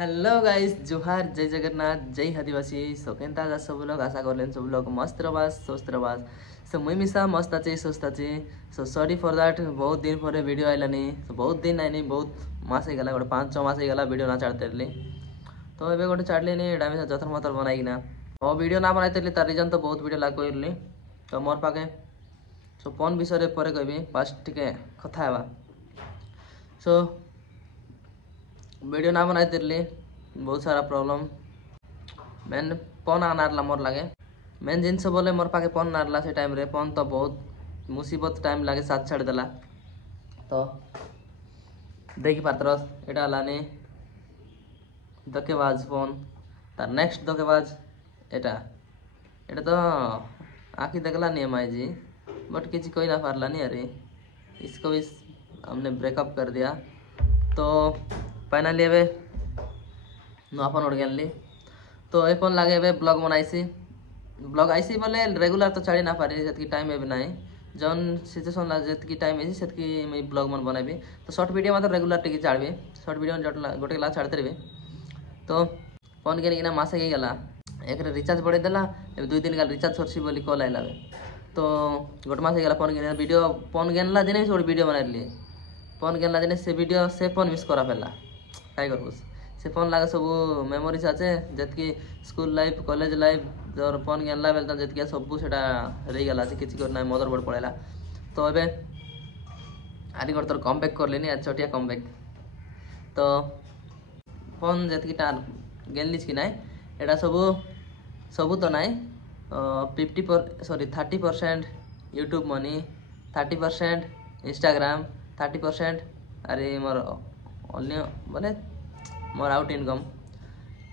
Hello guys जोहार जय जगन्नाथ जय आदिवासी सो केनता जा सब लोग आशा करलेन सब लोग मस्त रबास स्वस्थ रबास सो मुई मिसा मस्त अच्छे सुस्त अच्छे सो सॉरी फॉर दैट बहुत दिन पर वीडियो आइलानी सो बहुत दिन आईनी बहुत मास हो गला गोटे 5-6 मास हो गला वीडियो ना छाड़ते तो एबे गोटे छाड़लीनी एटा मिसा जथर मथर बनाईकिना और वीडियो ना बनाई तार रिजन तो बहुत वीडियो लाग करली तो मोर पाके सो फोन विषय पर कहबी फास्ट टिके कथा हेबा सो वीडियो ना बनाई बहुत सारा प्रॉब्लम मेन फोन आनारला मोर लगे मेन जिनस बोले मोर पाके फोन नारला से टाइम रे फोन तो बहुत मुसीबत टाइम लगे साथ छाड़ देला तो देखी पात्रस एटा लानी धोकेबाज फोन तार नेक्स्ट धोकेबाज एटा एटा तो आखी देखला नहीं एम जी बट किसी कोई ना पारला नहीं अरे इसको भी हमने ब्रेकअप कर दिया तो फाइनली एबे नुआ फोन उड़ गली तो ए फोन लगे एबे ब्लॉग आईसी बोले रेगुलर तो छाड़ी ना पारी जतकी टाइम एबे नाई जौन सिचुएशन ला जतकी टाइम है सेतकी मैं ब्लॉग मन बनाबी तो शॉर्ट वीडियो मतलब रेगुलर टिके छाड़बी शॉर्ट वीडियो गोटे क्लास छाड़ते रही तो फोन के मासे गला एक रिचार्ज बढ़े देला ए 2 दिन गल रिचार्ज सरसी बोली कॉल आइला तो गोटे मास गला फोन के वीडियो फोन गेनला दिन से वीडियो बनाइली फोन गेनला दिन से वीडियो से फोन मिस करा फेला काय करबो से फोन लगे सब मेमोरीज आचे जतकी स्कूल लाइफ कॉलेज लाइफ और फोन गेनला बेलता जतकी सब सेटा रही गला से किछि करना मदरबोर्ड पड़ेला तो एबे आरी कर तोर कमबैक कर लेनी आज छोटिया कमबैक तो फोन जतकी टार गेनलिस कि नाय एटा सब तो नाय 30% यूट्यूब मनी 30% इंस्टाग्राम 30% अरे मोर अन्य माने मोर आउट इनकम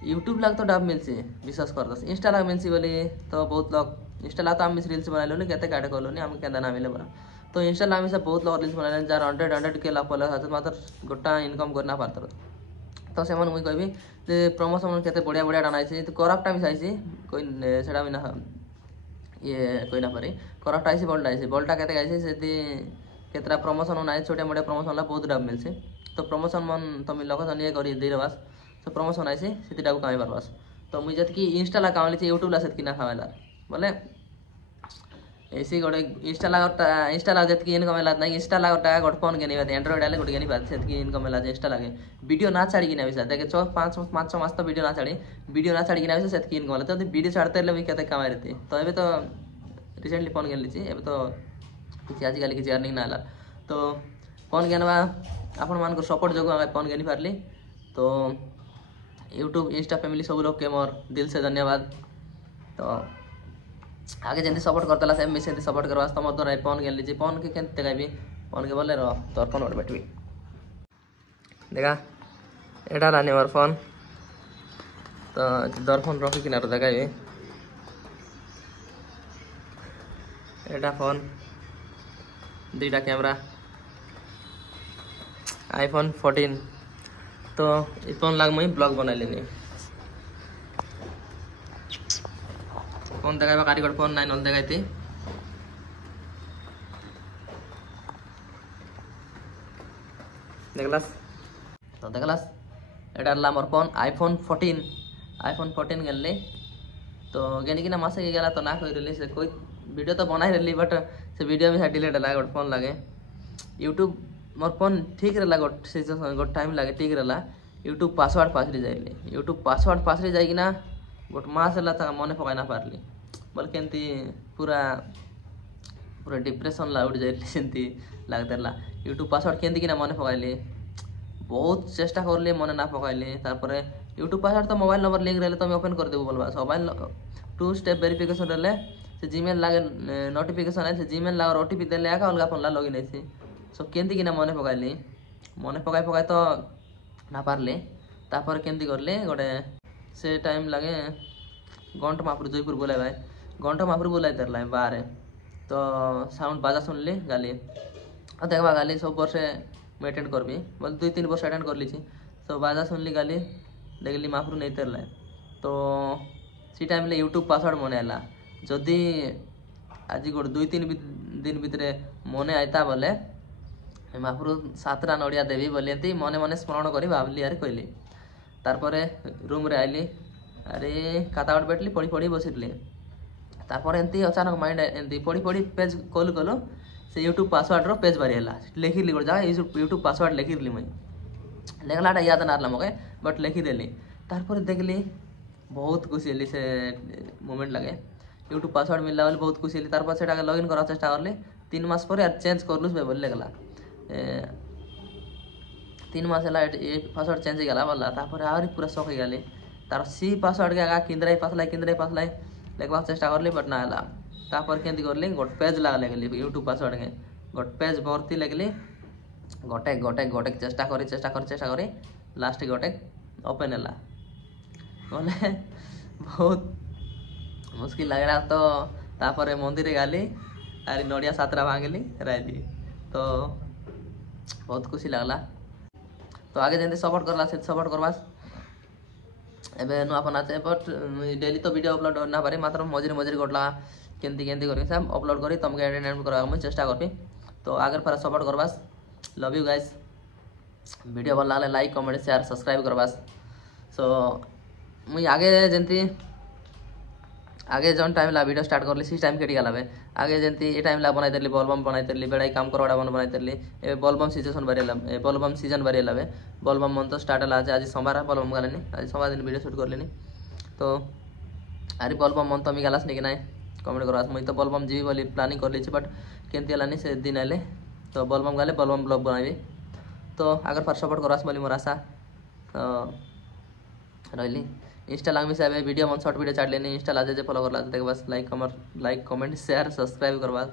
यूट्यूब लाग तो डाब मिलसी विश्वास कर दस इंस्टा लाग मिलसी बोली तो बहुत लोग इंस्टा ला तो हम रील्स बना लो केते काटे कलो नहीं हम केदा ना मिले बरा तो इंस्टा ला में से बहुत लोग रील्स बना जार 100 के ला फॉलोअर्स हाथ मात्र गोटा इनकम करना पारतर तो से मन मुई कहबी जे प्रमोशन केते बढ़िया बढ़िया डानाइसी तो करप्ट भी आइसी कोई सेडा भी ना ये कोई ना पारे करप्ट आइसी बोल्टा केते आइसी सेती केतरा प्रमोशन नाइ छोटे मोटे प्रमोशन ला बहुत डाब मिलसी तो प्रमोशन मन तुम लोकेशन ये करी दे रबास तो प्रमोशन आइसी सेतिटा को कामे परबास तो मुई जतकी इंस्टा ला कामली छी यूट्यूब ला सेतकी ना खावेला बोले ऐसी गोटे इंस्टा ला जतकी इनकम होला ना इंस्टा ला गोटा गोट फोन गेनी बात एंड्रॉइड आले गोटे गेनी बात सेतकी इनकम होला इंस्टा लागे वीडियो ना छाड़ी किना बिसा देखे 5 मास तो वीडियो ना छाड़ी किना बिसा सेतकी इनकम होला तो वीडियो छाड़ते ले केते कमाई रहती तो एबे तो रिसेंटली फोन गेली छी एबे तो किछि आज काली किछि अर्निंग ना होला तो फोन गेनवा आपण मान को सपोर्ट जगो आगे फोन गेनी पारली तो यूट्यूब इंस्टा फैमिली सब लोग के मोर दिल से धन्यवाद तो आगे जल्दी सपोर्ट करतला से मैं से सपोर्ट करवास तो मत रे फोन गेली छी फोन के केनते गाबी फोन के बोले रो तोर फोन उड़ बैठबी देखा एटा लाने मोर फोन तो दर फोन रखी किना रो देखाबी एटा फोन दुईटा कैमरा iPhone 14 तो इस फोन लाग मैं ब्लॉग बना लेनी फोन देखाइबा कारीगर फोन नाइ नल देखाइती देखलास एटा ला मोर फोन iPhone 14 गेलले तो गेनी कि ना मासे के गेला तो ना कहि रहली से कोई वीडियो तो बनाई रहली बट से वीडियो में डिलीट होला गोट फोन लागे यूट्यूब मोर फोन ठीक रहला गोट टाइम लागे ठीक रहला यूट्यूब पासवर्ड पासरी जाइले यूट्यूब पासवर्ड पासरी जाइकी ना गोट मास होला त मने पकाई ना पारली बोल केंती पूरा डिप्रेशन ला उड़ जाइले सेंती लाग देला यूट्यूब पासवर्ड केंती कि ना मने पकाइले बहुत चेष्टा करले मने ना पकाइले तारपरे यूट्यूब पासवर्ड तो मोबाइल नंबर लिंक रहले तो मैं ओपन कर देबो बोलबा मोबाइल 2 स्टेप वेरिफिकेशन रहले से जीमेल लागे नोटिफिकेशन आइ से जीमेल ला और ओटीपी देले आका अलगा फोन ला लॉगिन आइसे सो केंती कि ना मने पकाई तो ना पारले तापर केंती करले गोटे से टाइम लागे घंटा महापुर जयपुर बोलाय भाई घंटा महापुर बोलाय तरला बाहर तो साउंड बाजा सुनली गाली और देखबा गाली सब वर्ष मैं अटेंड करबी बोल 2-3 वर्ष अटेंड कर लीची तो बाजा सुनली गाली देखली महापुर नहीं तरला तो सी टाइम ले यूट्यूब पासवर्ड मने आला जदि आज गोटे 2-3 दिन भितरे मने आइता बोले महापुर 7टा नड़िया देवी बोली मने मने स्मरण करी भावली यार कहली तारपरे रूम रे आइली अरे खाता गोटे बैठली पढ़ी पढ़ी बसिली तापर एमती अचानक माइंड एमती पढ़ी पढ़ी पेज कलु कलु से यूट्यूब पासवर्ड रो पेज बाहरी लिखिली गोटे जगह यूट्यूब पासवर्ड लिखिली मुई लिखलाटा याद ना मके बट लिखिदेली तारपर देखली बहुत खुशी हेली से मोमेंट लगे यूट्यूब पासवर्ड मिलला बोली बहुत खुशी हेली तारपर सेटा लॉगिन करा चेष्टा करली 3 मास पर यार चेंज करलुस बे बोल लगला 3 मास है ये पासवर्ड चेंज गला बोला तापर आहुरी पूरा शौक हो गली तार सी पासवर्ड के आगा किंद्राई पासलाई लिखवा चेष्टा करली बट ना हला तापर केंती करली गोटे पेज लगा लगली यूट्यूब पासवर्ड के गोटे पेज भर्ती लगली गोटे गोटे गोटे चेष्टा करी लास्ट गोटे ओपन है बोले बहुत मुश्किल लगला तो तापर मंदिर गली अरे नड़िया सातरा भांगली राइली तो बहुत खुशी लगला तो आगे जमी सपोर्ट करला से सपोर्ट करवास एबे नुआ फोन आछे बट डेली तो वीडियो अपलोड ना पारी मात्र मझे मझे गटला केंती केंती करके सब अपलोड करी तुमके एंटरटेनमेंट करवा मैं चेष्टा करबी तो आगे पर सपोर्ट करवास लव यू गाइस वीडियो भल लगे लाइक कमेंट शेयर सब्सक्राइब करवास सो मुई आगे जौन टाइम ला वीडियो स्टार्ट करली सी टाइम केटी गला आगे जमी ये टाइम ला बनाई तेली बोलबम बनाई तेली बेड़ाई काम करवाड़ा बनाई तेली ए बोलबम सीजन बारी लगे बोलबम मन तो स्टार्ट है आज सोमवार बोलबम गलानी आज सोमवार दिन वीडियो शूट करलिनी तो अरे बोलबम मन तो मी गलास नहीं कि कमेंट करवास मुई तो बोलबम जीवी बोली प्लानिंग कर ली बट केमती हलानी से दिन आले तो बोलबम गले बोलबम ब्लॉग बनाबी तो आगर पर सपोर्ट करवास बोली मोर आशा रही इंस्टा लाग से अबे वीडियो मन शॉर्ट वीडियो चाट लेनी इंस्टा लाजे फॉलो करला देख बस लाइक कमेंट शेयर सब्सक्राइब करवा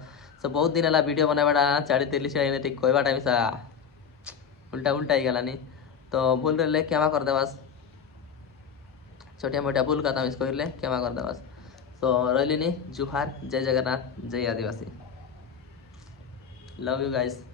सो बहुत दिन है वीडियो बनावाटा चाड़ी तेली से ठीक कहवा टाइम सा उल्टा उल्टा ही गलानी तो भूल रहे क्षमा कर देवास छोटिया मोटिया भूल का मिस कहले क्षमा कर देवास तो रही जुहार जय जगन्नाथ जय आदिवासी लव यू गाइस।